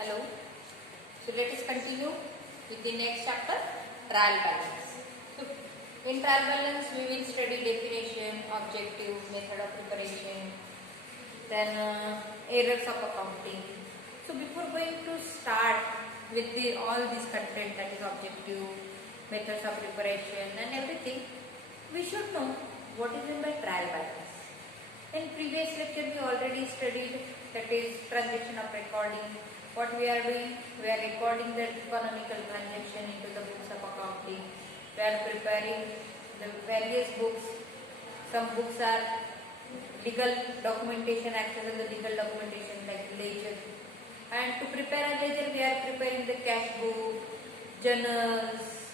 Hello. So let us continue with the next chapter, trial balance. So in trial balance we will study definition, objective, method of preparation, then errors of accounting. So before going to start with all this content, that is objective, methods of preparation and everything, we should know what is meant by trial balance. In previous lecture we already studied, that is transaction of recording. What we are doing, we are recording the economical transaction into the books of accounting. We are preparing the various books. Some books are legal documentation, acts as the legal documentation like ledger. And to prepare a ledger, we are preparing the cash book, journals,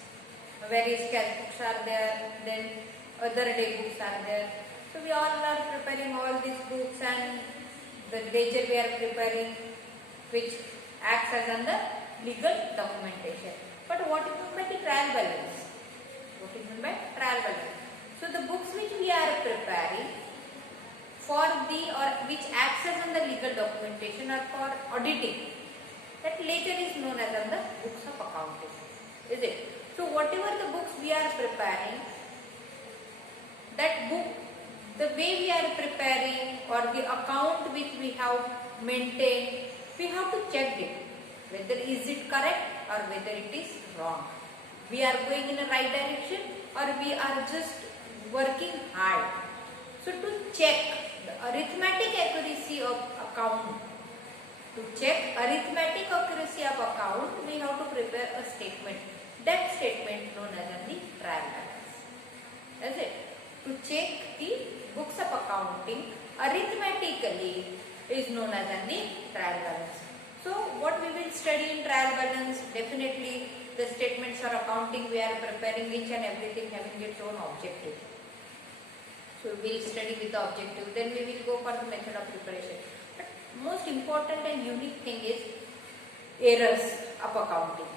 various cash books are there, then other day books are there. So we all are preparing all these books, and the ledger we are preparing, which acts as the legal documentation. But what is meant by the trial balance? What is meant by trial balance? So the books which we are preparing for which acts as the legal documentation or for auditing, that ledger is known as the books of accounting. Is it? So whatever the books we are preparing, that book, the way we are preparing or the account which we have maintained, we have to check it, whether is it correct or whether it is wrong. We are going in a right direction or we are just working hard. So to check the arithmetic accuracy of account, we have to prepare a statement. That statement known as the trial balance. Is it? To check the books of accounting arithmetically is known as the trial balance. So what we will study in trial balance, definitely the statements or accounting we are preparing, each and everything having its own objective. So we will study with the objective, then we will go for the method of preparation. But most important and unique thing is errors of accounting.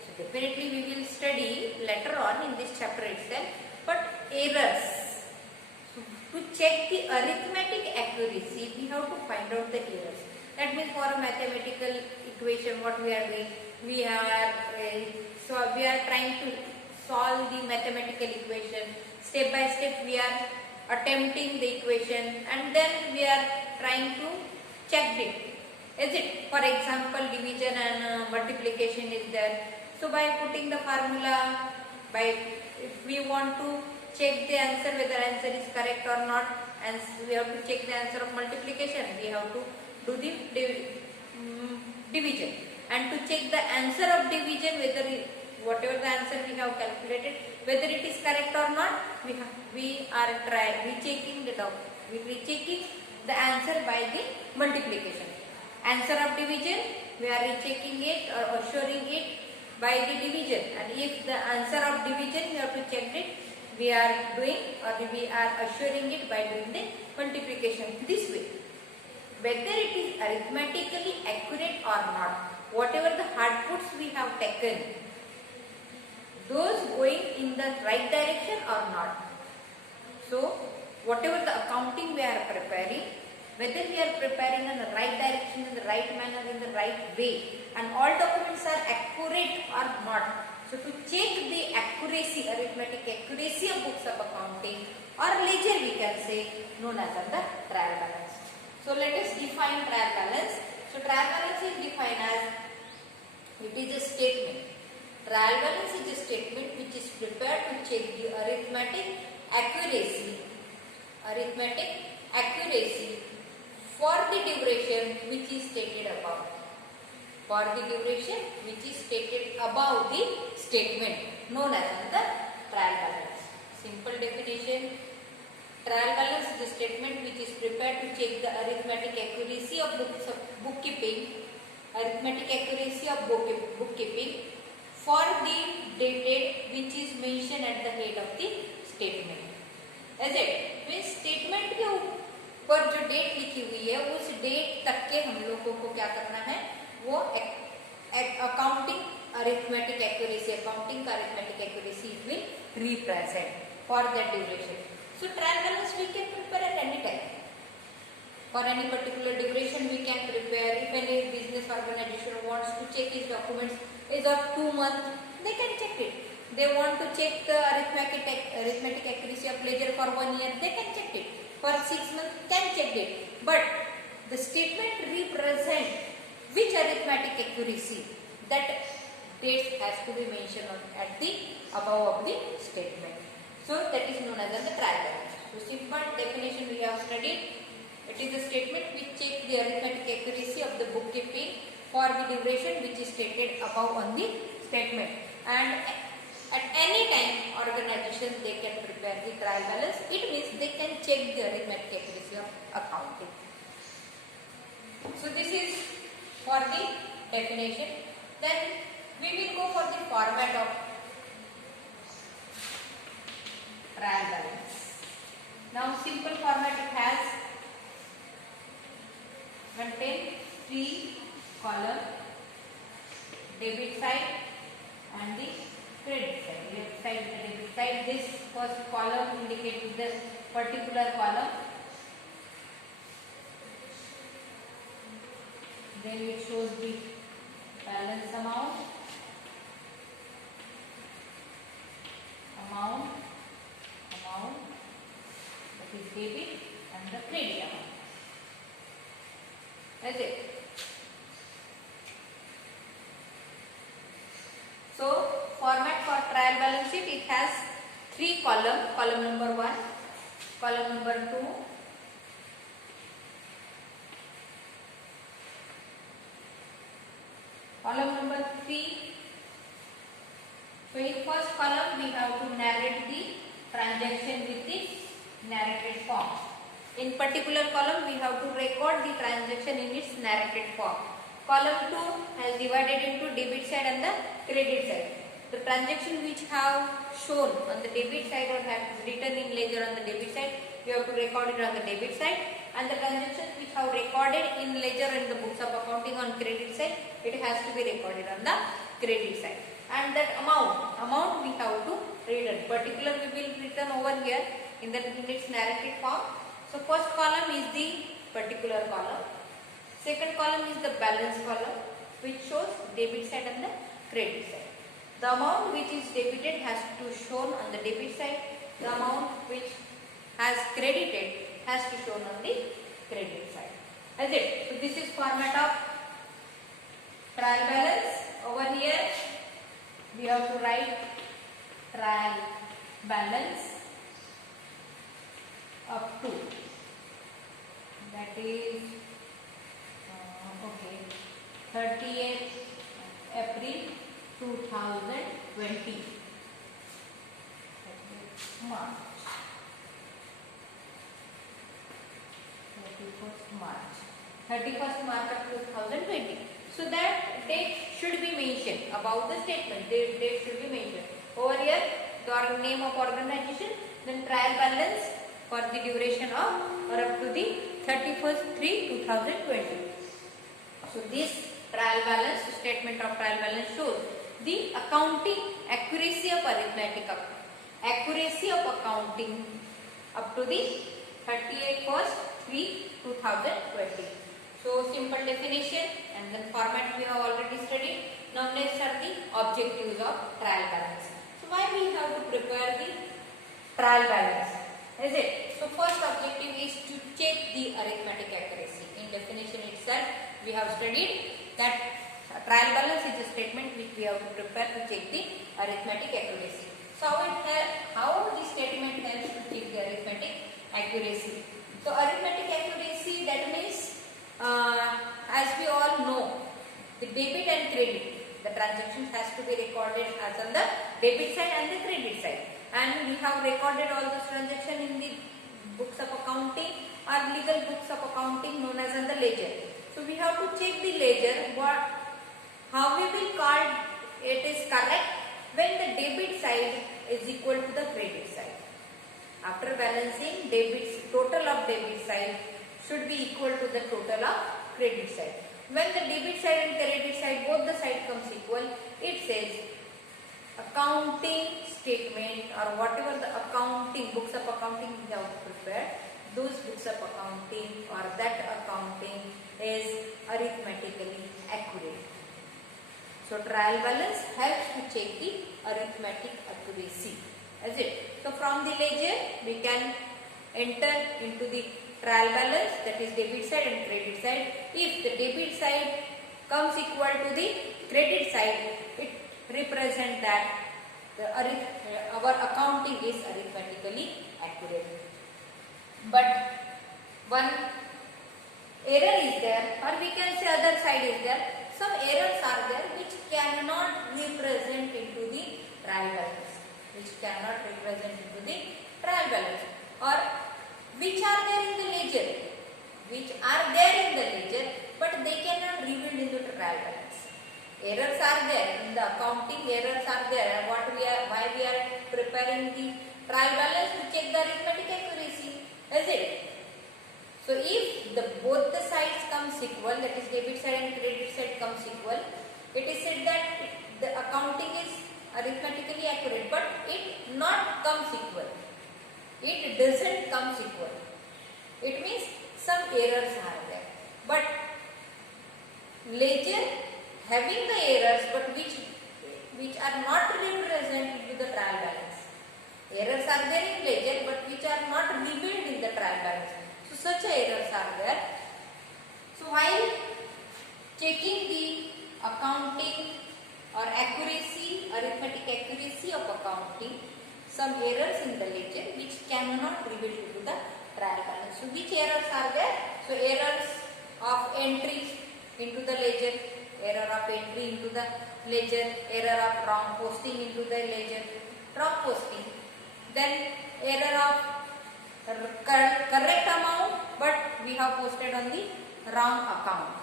So definitely we will study later on in this chapter itself, but errors. To check the arithmetic accuracy, we have to find out the errors. That means for a mathematical equation, what we are doing, we are trying to solve the mathematical equation. Step by step, we are attempting the equation, and then we are trying to check it. Is it? For example, division and multiplication is there. So by putting the formula, if we want to check the answer, whether answer is correct or not, and we have to check the answer of multiplication, we have to do the division, and to check the answer of division, whether whatever the answer we have calculated, whether it is correct or not, we are rechecking the answer by the multiplication. Answer of division, we are rechecking it or assuring it by the division, and if the answer of division we have to check it, we are assuring it by doing the multiplication. This way, whether it is arithmetically accurate or not, whatever the hard puts we have taken, those going in the right direction or not. So whatever the accounting we are preparing, whether we are preparing in the right direction, in the right manner, in the right way, and all documents are accurate or not. So to check the accuracy, arithmetic accuracy of books of accounting or ledger, we can say, known as the trial balance. So let us define trial balance. So trial balance is defined as, it is a statement. Trial balance is a statement which is prepared to check the arithmetic accuracy for the duration which is stated above. For the duration which is stated above the statement, known as the trial balance. Simple definition: trial balance is a statement which is prepared to check the arithmetic accuracy of bookkeeping for the date which is mentioned at the head of the statement. Is it? Means statement के ऊपर जो date लिखी हुई है, उस date तक के हम लोगों को क्या करना है, वो accounting arithmetic accuracy will represent for that duration. So trial balance we can prepare at any time. For any particular duration we can prepare. If any business organization check his documents is of 2 months, they can check it. They want to check the arithmetic accuracy of ledger for 1 year, they can check it. For 6 months, can check it. But the statement represent which arithmetic accuracy, that dates has to be mentioned at the above of the statement. So that is known as the trial balance. So simple definition we have studied. It is a statement which checks the arithmetic accuracy of the bookkeeping for the duration which is stated above on the statement. And at any time organization they can prepare the trial balance. It means they can check the arithmetic accuracy of accounting. So this is for the definition. Then we will go for the format of trial balance. Now simple format it has contain 3 column, debit side and the credit side. Left side the debit side. This first column indicates the particular column. Then it shows the balance amount, that is debit, and the credit amount. That's it. So format for trial balance sheet, it has 3 columns. Column number 1, column number 2, column number 3. So in first column we have to narrate the transaction with the narrated form. In particular column we have to record the transaction in its narrated form. Column 2 has divided into debit side and the credit side. The transaction which have shown on the debit side or have written in ledger on the debit side, we have to record it on the debit side, and the transactions which have recorded in ledger in the books of accounting on credit side, it has to be recorded on the credit side. And that amount we have to read. Particular we will written over here in its narrated form. So first column is the particular column. Second column is the balance column, which shows debit side and the credit side. The amount which is debited has to shown on the debit side. The amount which has credited has to shown on the credit side. That's it. So this is format of trial balance. Over here we have to write trial balance up to, that is 30th April 2020. March. 31st March of 2020. So that date should be mentioned about the statement. Date should be mentioned. Over here, the name of organization, then trial balance for the duration of or up to the 31st/3/2020. So this trial balance, statement of trial balance shows the accounting accuracy of arithmetic, accuracy of accounting up to the 31st/3/2020. So simple definition and then format we have already studied. Now next are the objectives of trial balance. So why we have to prepare the trial balance? Is it? So first objective is to check the arithmetic accuracy. In definition itself we have studied that trial balance is a statement which we have to prepare to check the arithmetic accuracy. So how this statement helps to check the arithmetic accuracy? So arithmetic accuracy, that means as we all know, the debit and credit, the transactions has to be recorded as on the debit side and the credit side, and we have recorded all those transactions in the books of accounting or legal books of accounting known as on the ledger. So we have to check the ledger, how we will call it is correct when the debit side is equal to the credit side. After balancing, total of debit side should be equal to the total of credit side. When the debit side and credit side, both the side comes equal, it says accounting statement or whatever the accounting books of accounting we have prepared, those books of accounting or that accounting is arithmetically accurate. So trial balance helps to check the arithmetic accuracy. Is it? So from the ledger we can enter into the trial balance, that is debit side and credit side. If the debit side comes equal to the credit side, it represents that our accounting is arithmetically accurate. But one error is there, or we can say other side is there. Some errors are there which cannot represent into the trial balance, or which are there in the ledger, but they cannot reveal into the trial balance. Errors are there in the accounting, and why we are preparing the trial balance to check the arithmetic accuracy, is it? So if both the sides comes equal, that is debit side and credit side comes equal, it is said that the accounting is arithmetically accurate, but it not comes equal. It doesn't comes equal. It means some errors are there. But ledger having the errors, but which are not represented with the trial balance. Errors are there in ledger, but which are not revealed in the trial balance. So such errors are there. So while checking the accounting or arithmetic accuracy of accounting, some errors in the ledger which cannot reveal to the trial balance. So which errors are there? So errors of entries into the ledger, error of entry into the ledger, error of wrong posting into the ledger, wrong posting. Then error of correct amount, but we have posted on the wrong account.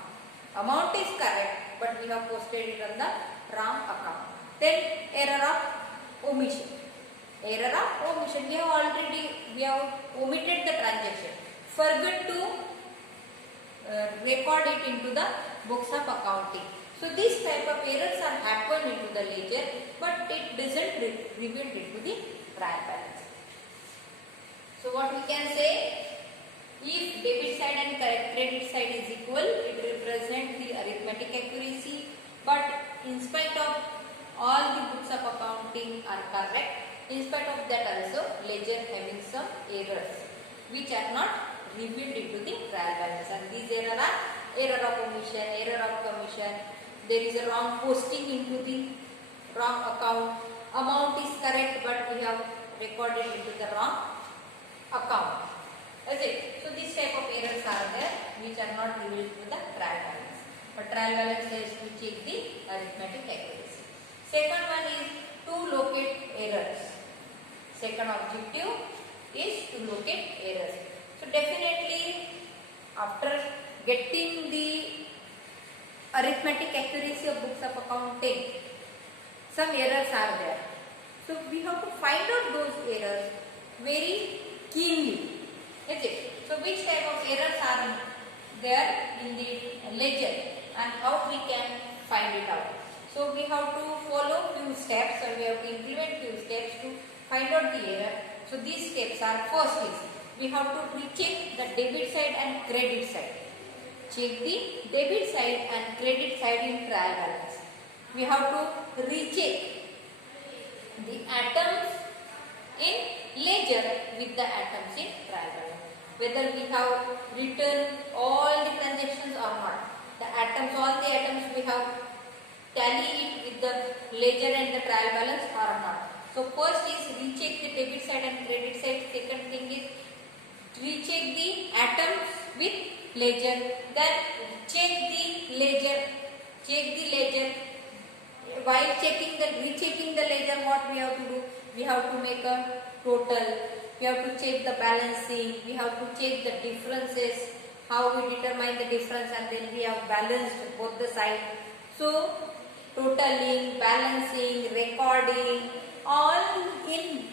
Amount is correct, but we have posted it on the wrong account. Then error of omission. We have omitted the transaction, forgot to record it into the books of accounting. So this type of errors are happen into the ledger, but it doesn't reveal into the trial balance. So what we can say, if debit side and credit side is equal, it represents the arithmetic accuracy, but in spite of all the books of accounting are correct, in spite of that also ledger having some errors which are not revealed into the trial balance, and these errors are error of omission, error of commission, there is a wrong posting into the wrong account, amount is correct but we have recorded into the wrong account. Is it? So this type of errors are there which are not revealed to the trial balance, but trial balance is to check the arithmetic accuracy. Second one is to locate errors. Second objective is to locate errors. So definitely after getting the arithmetic accuracy of books of accounting, some errors are there. So we have to find out those errors very keenly. Is it? So which type of errors are there in the ledger and how we can find it out. So we have to follow few steps, or we have to implement few steps to find out the error. So these steps are, first is we have to recheck the debit side and credit side. Check the debit side and credit side in trial balance. We have to recheck the items in ledger with the items in trial balance, whether we have written all the transactions or not. The items, all the items we have tally it with the ledger and the trial balance or not. So first is recheck the debit side and credit side. Second thing is recheck the items with ledger. Then check the ledger. While rechecking the ledger, what we have to do? We have to make a total. We have to check the balancing. We have to check the differences. How we determine the difference, and then we have balanced both the sides. So totaling, balancing, recording, all in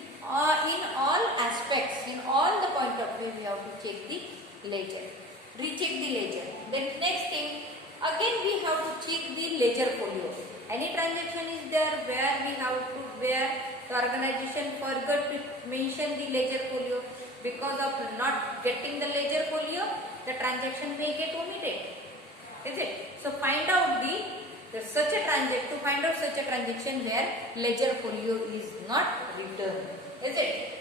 all aspects, in all the point of view, we have to check the ledger. Recheck the ledger. Then next thing, again we have to check the ledger folio. Any transaction is there where the organization forgot to mention the ledger folio. Because of not getting the ledger folio, the transaction may get omitted. Is it? So find out the such a transaction, to find out such a transaction where ledger folio is not returned, is it?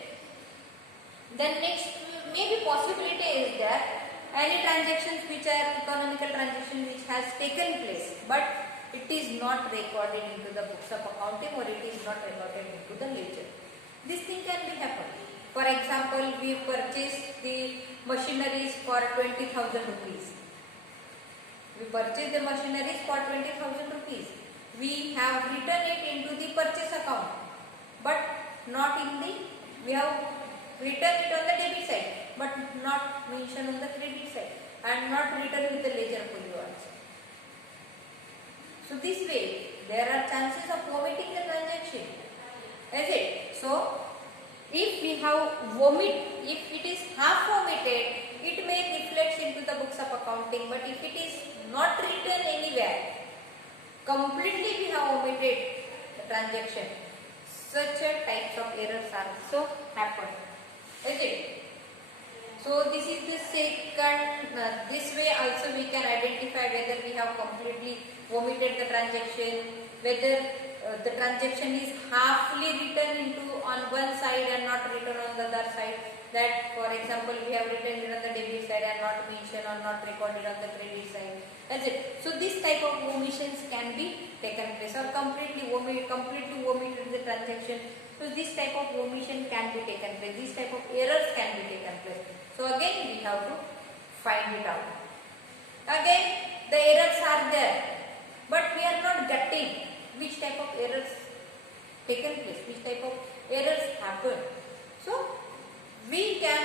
Then next maybe possibility is there any transactions which are economical transactions which has taken place but it is not recorded into the books of accounting or it is not recorded into the ledger. This thing can be happen. For example, we purchased the machineries for 20,000 rupees. We purchased the machineries for 20,000 rupees. We have written it into the purchase account, but not in the, we have written it on the debit side, but not mentioned on the credit side, and not written with the ledger folio also. So this way, there are chances of omitting the transaction, is it? So if we have if it is half omitted, it may reflect into the books of accounting, but if it is not written anywhere, completely we have omitted the transaction, such a types of errors also happen, is it? So this is the second, this way also we can identify whether we have completely omitted the transaction, whether the transaction is halfly written into on one side and not written on the other side. That for example we have written it on the debit side and not mentioned or not recorded on the credit side. That's it. So this type of omissions can be taken place, or completely omitted the transaction. So this type of omission can be taken place. This type of errors can be taken place. So again we have to find it out. Again the errors are there, but we are not getting which type of errors taken place, which type of errors happen. So we can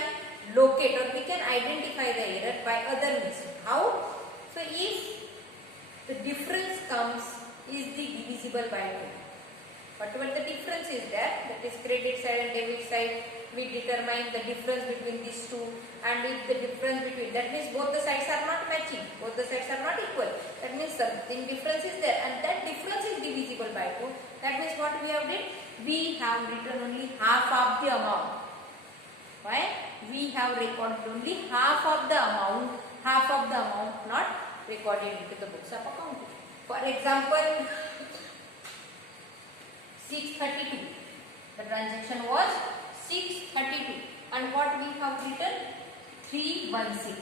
locate or we can identify the error by other means. How? So if the difference comes is the divisible by 2. Whatever the difference is there, that is credit side and debit side, we determine the difference between these two, and if the difference between, that means both the sides are not matching, both the sides are not equal, that means something difference is there and that difference is divisible by 2. That means what we have did? We have written only half of the amount. Why? We have recorded only half of the amount not recorded into the books of accounting. For example, 632. The transaction was 632, and what we have written? 316.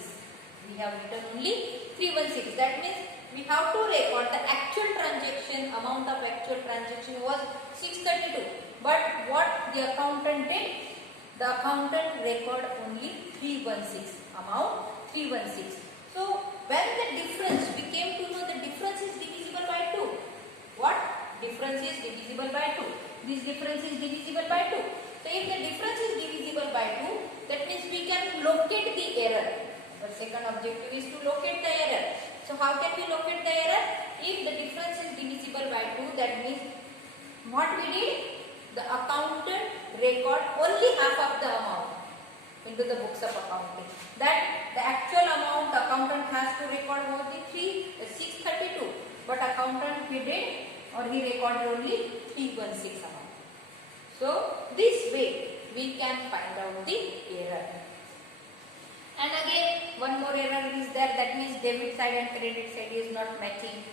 We have written only 316. That means we have to record the actual transaction, amount of actual transaction was 632. But what the accountant did? The accountant record only 316, amount 316. So when the difference, we came to know the difference is divisible by 2. What? Difference is divisible by 2. This difference is divisible by 2. So if the difference is divisible by 2, that means we can locate the error. The second objective is to locate the error. So how can we locate the error? If the difference is divisible by 2, that means what we did? The accountant record only half of the amount into the books of accounting. That the actual amount accountant has to record only 632, but accountant he did or he recorded only 316 amount. So this way we can find out the error. And again one more error is there, that means debit side and credit side is not matching.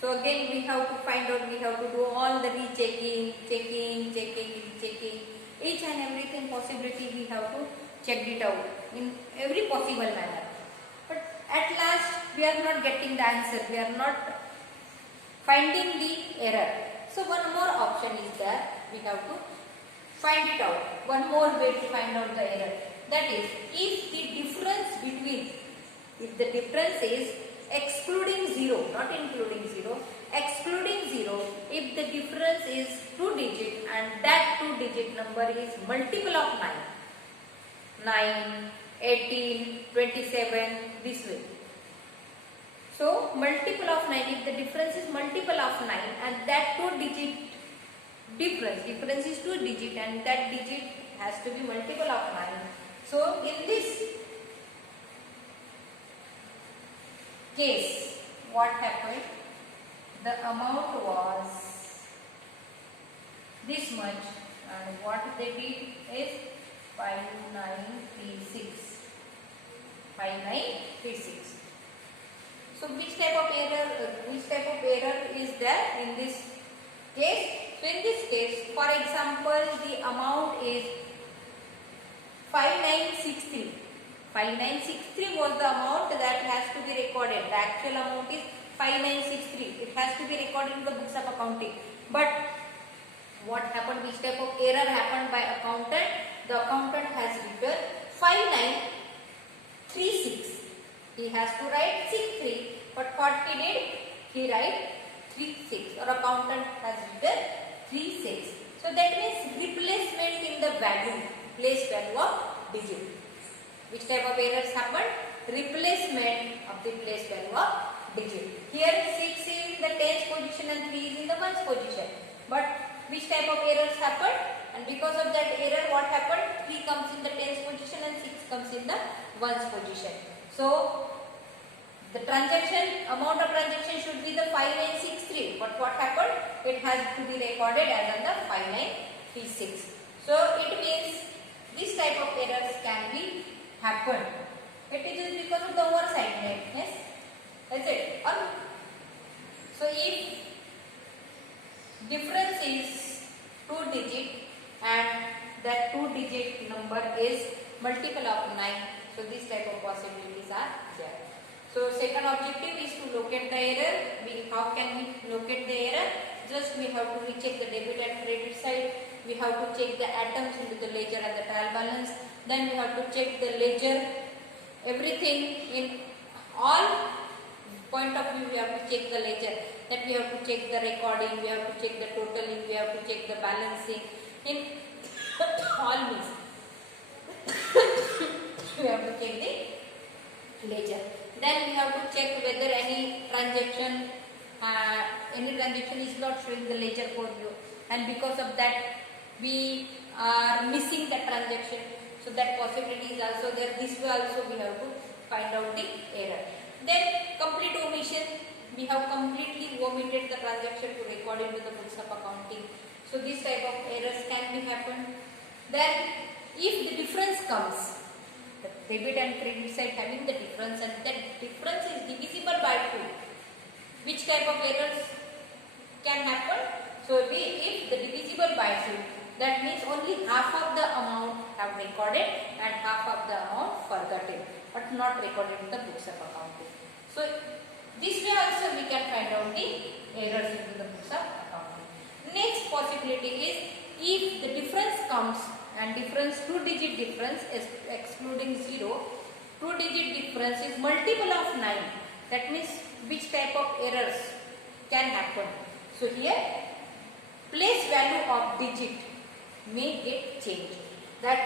So again we have to find out, we have to do all the rechecking, checking, each and everything possibility we have to check it out in every possible manner. But at last we are not getting the answer, we are not finding the error. So one more option is there, we have to find it out. One more way to find out the error. That is, if the difference is excluding 0, not including 0, excluding 0, if the difference is 2 digit and that 2 digit number is multiple of 9, 18, 27, this way. So multiple of 9, if the difference is multiple of 9 and that 2 digit difference is 2 digit and that digit has to be multiple of 9. So in this case, what happened? The amount was this much and what they did is 5936. So which type of error error is there in this case? So in this case, for example, the amount is 5963. 5963 was the amount that has to be recorded. The actual amount is 5963. It has to be recorded in the books of accounting. But what happened? Which type of error happened by accountant? The accountant has written 5936. He has to write 63. But what he did? He write 36. Or accountant has written 36. So that means replacement in the value, place value of digit. Which type of errors happened? Replacement of the place value of digit. Here 6 is in the tens position and 3 is in the ones position. But which type of errors happened? And because of that error, what happened? 3 comes in the tens position and 6 comes in the ones position. So the transaction, amount of transaction should be the 5963. But what happened? It has to be recorded as the 5936. So it means this type of errors can be happen. It is just because of the oversightedness. That's it. So if difference is 2 digit and that 2 digit number is multiple of 9, so this type of possibilities are there. So second objective is to locate the error. How can we locate the error? Just we have to recheck the debit and credit side. We have to check the items into the ledger and the trial balance. Then we have to check the ledger. Everything in all point of view we have to check the ledger. Then we have to check the recording. We have to check the totaling. We have to check the balancing. In all means we have to check the ledger. Then we have to check whether any transaction is not showing the ledger for you, and because of that we are missing the transaction. So that possibility is also there. This way also we have to find out the error. Then complete omission. We have completely omitted the transaction to record into the books of accounting. So this type of errors can be happen. Then if the difference comes, the debit and credit side having the difference and that difference is divisible by 2. Which type of errors can happen? So if the divisible by 2, that means only half of the amount have recorded and half of the amount forgotten but not recorded in the books of accounting. So this way also we can find out the errors into the books of accounting. Next possibility is if the difference comes and difference 2-digit difference is excluding 0, 2-digit difference is multiple of 9. That means which type of errors can happen? So here place value of digit may get changed.